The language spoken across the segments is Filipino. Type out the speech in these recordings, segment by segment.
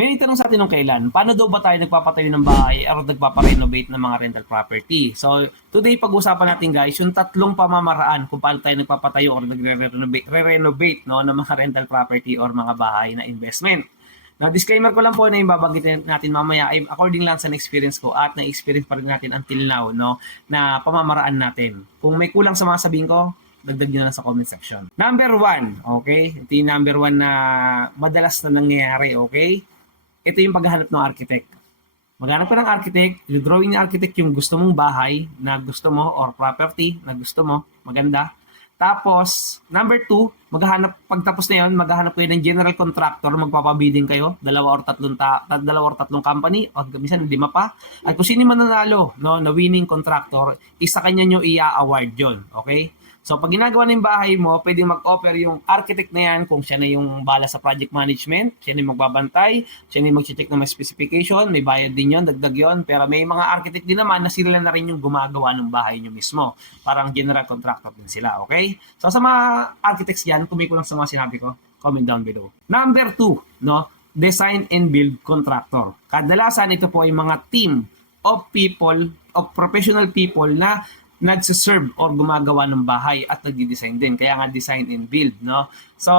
May tanong sa atin nung kailan, paano daw ba tayo nagpapatayo ng bahay or nagpaparenovate ng mga rental property? So, today pag-usapan natin guys, yung tatlong pamamaraan kung paano tayo nagpapatayo or nagre-renovate re-renovate, no, ng mga rental property or mga bahay na investment. Na disclaimer ko lang po na yung babanggitin natin mamaya ay according lang sa experience ko at na-experience pa rin natin until now, no, na pamamaraan natin. Kung may kulang sa mga sabihin ko, dagdag nyo na sa comment section. Number one, okay? Ito yung number one na madalas na nangyayari, okay? Ito yung paghahanap ng architect. Maghanap ka ng architect, drawing ni architect yung gusto mong bahay na gusto mo or property na gusto mo, maganda. Tapos, number two, maghahanap, pagtapos na yun, maghahanap kayo ng general contractor, magpapabidding kayo, dalawa or tatlong, ta, dalawa or tatlong company, o minsan lima pa. At kung sino man nanalo, no, na winning contractor, isa kanya nyo i-award yon okay? So, pag ginagawa ng bahay mo, pwedeng mag-offer yung architect na yan kung siya na yung bala sa project management, siya na yung magbabantay, siya na yung mag-check ng mga specification, may bayad din yon dagdag yon Pero may mga architect din naman na sila na rin yung gumagawa ng bahay nyo mismo. Parang general contractor din sila, okay? So, sa mga architects yan, kung may kulang sa mga sinabi ko, comment down below. Number two, no? Design and build contractor. Kadalasan ito po ay mga team of people, of professional people na nagsiserve or gumagawa ng bahay at nagdi-design din. Kaya nga design and build, no? So,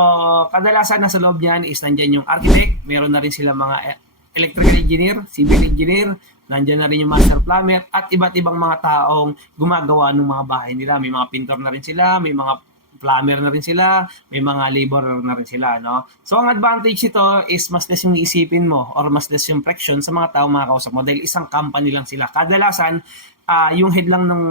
kadalasan nasa loob niyan is nandyan yung architect, meron na rin sila mga e- electrical engineer, civil engineer, nandyan na rin yung master plumber at iba't ibang mga taong gumagawa ng mga bahay nila. May mga pintor na rin sila, may mga plumber na rin sila, may mga laborer na rin sila, no? So, ang advantage ito is mas less yung iisipin mo or mas less yung friction sa mga taong makakausap mo dahil isang company lang sila. Kadalasan, ah yung head lang ng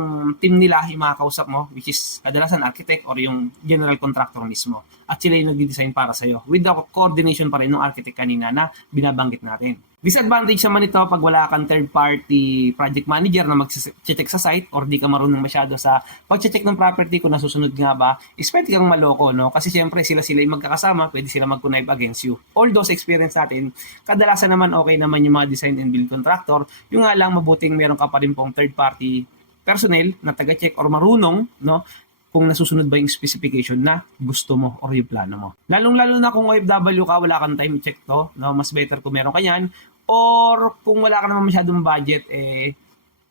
team nila yung makakausap mo, which is kadalasan architect or yung general contractor mismo. At sila yung nag-design para sa'yo with the coordination pa rin ng architect kanina na binabanggit natin. Disadvantage naman ito pag wala kang third-party project manager na mag-check sa site or di ka marunong masyado sa pag-check ng property kung nasusunod nga ba, is pwede kang maloko, no? Kasi syempre sila sila yung magkakasama, pwede sila mag-connive against you. All those experience natin, kadalasan naman okay naman yung mga design and build contractor, yung nga lang mabuting meron ka pa rin pong third-party personnel na taga-check or marunong, no? kung nasusunod ba yung specification na gusto mo or yung plano mo. Lalong-lalo na kung OFW ka, wala kang time check to, no? mas better kung meron ka yan. Or kung wala ka naman masyadong budget, eh,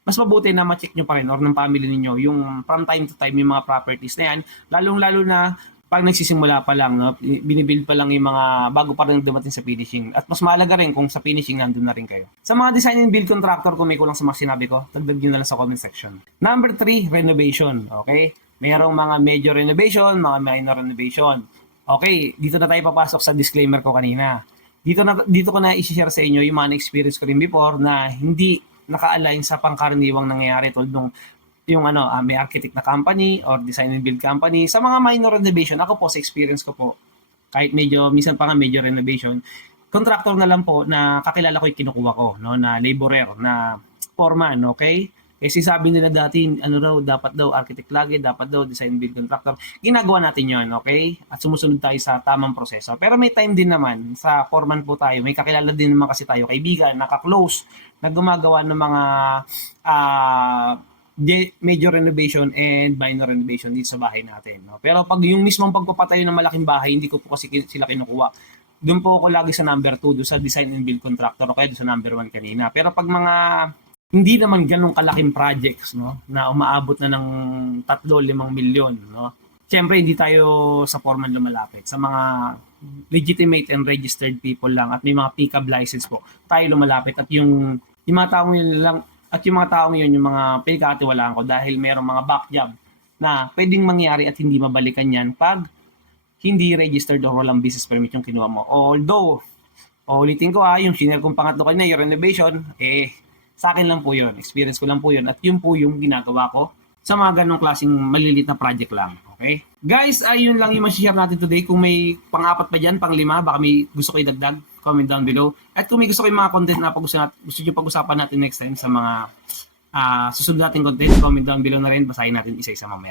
mas mabuti na ma-check nyo pa rin or ng family ninyo yung from time to time yung mga properties na yan. Lalong-lalo na pag nagsisimula pa lang, no? binibuild pa lang yung mga bago pa rin dumating sa finishing. At mas mahalaga rin kung sa finishing nandun na rin kayo. Sa mga design and build contractor, kung may kulang sa mga sinabi ko, tagdag nyo na lang sa comment section. Number three, renovation. Okay? Merong mga major renovation, mga minor renovation. Okay, dito na tayo papasok sa disclaimer ko kanina. Dito na dito ko na i-share sa inyo yung mga experience ko rin before na hindi naka-align sa pangkaraniwang nangyayari tulad nung yung ano, ah, may architect na company or design and build company. Sa mga minor renovation, ako po sa experience ko po, kahit medyo, minsan pa nga major renovation, contractor na lang po na kakilala ko yung kinukuha ko, no, na laborer, na foreman, okay? Kasi sabi nila dati, ano raw, dapat daw architect lagi, dapat daw design build contractor. Ginagawa natin yon okay? At sumusunod tayo sa tamang proseso. Pero may time din naman, sa foreman po tayo, may kakilala din naman kasi tayo, kaibigan, naka-close, na gumagawa ng mga de- major renovation and minor renovation dito sa bahay natin. No? Pero pag yung mismong pagpapatayo ng malaking bahay, hindi ko po kasi sila kinukuha. Doon po ako lagi sa number 2, doon sa design and build contractor, o kaya doon sa number 1 kanina. Pero pag mga hindi naman ganong kalaking projects no na umaabot na ng 3-5 milyon no. Siyempre hindi tayo sa foreman lumalapit sa mga legitimate and registered people lang at may mga pick-up license po tayo lumalapit. At yung yung mga taong yun lang at yung mga taong yun yung mga pinagkatiwalaan ko dahil merong mga back job na pwedeng mangyari at hindi mabalikan yan pag hindi registered or walang business permit yung kinuha mo. Although, ulitin ko ha, yung senior kong pangatlo kanina, yung renovation, eh, sa akin lang po yun. Experience ko lang po yun. At yun po yung ginagawa ko sa mga ganong klaseng malilit na project lang. Okay? Guys, ayun lang yung ma-share natin today. Kung may pang-apat pa dyan, pang-lima, baka may gusto kayo dagdag, comment down below. At kung may gusto kayong mga content na pag-usapan, gusto nyo pag-usapan natin next time sa mga ah, susunod nating content, comment down below na rin. Basahin natin isa-isa mamaya.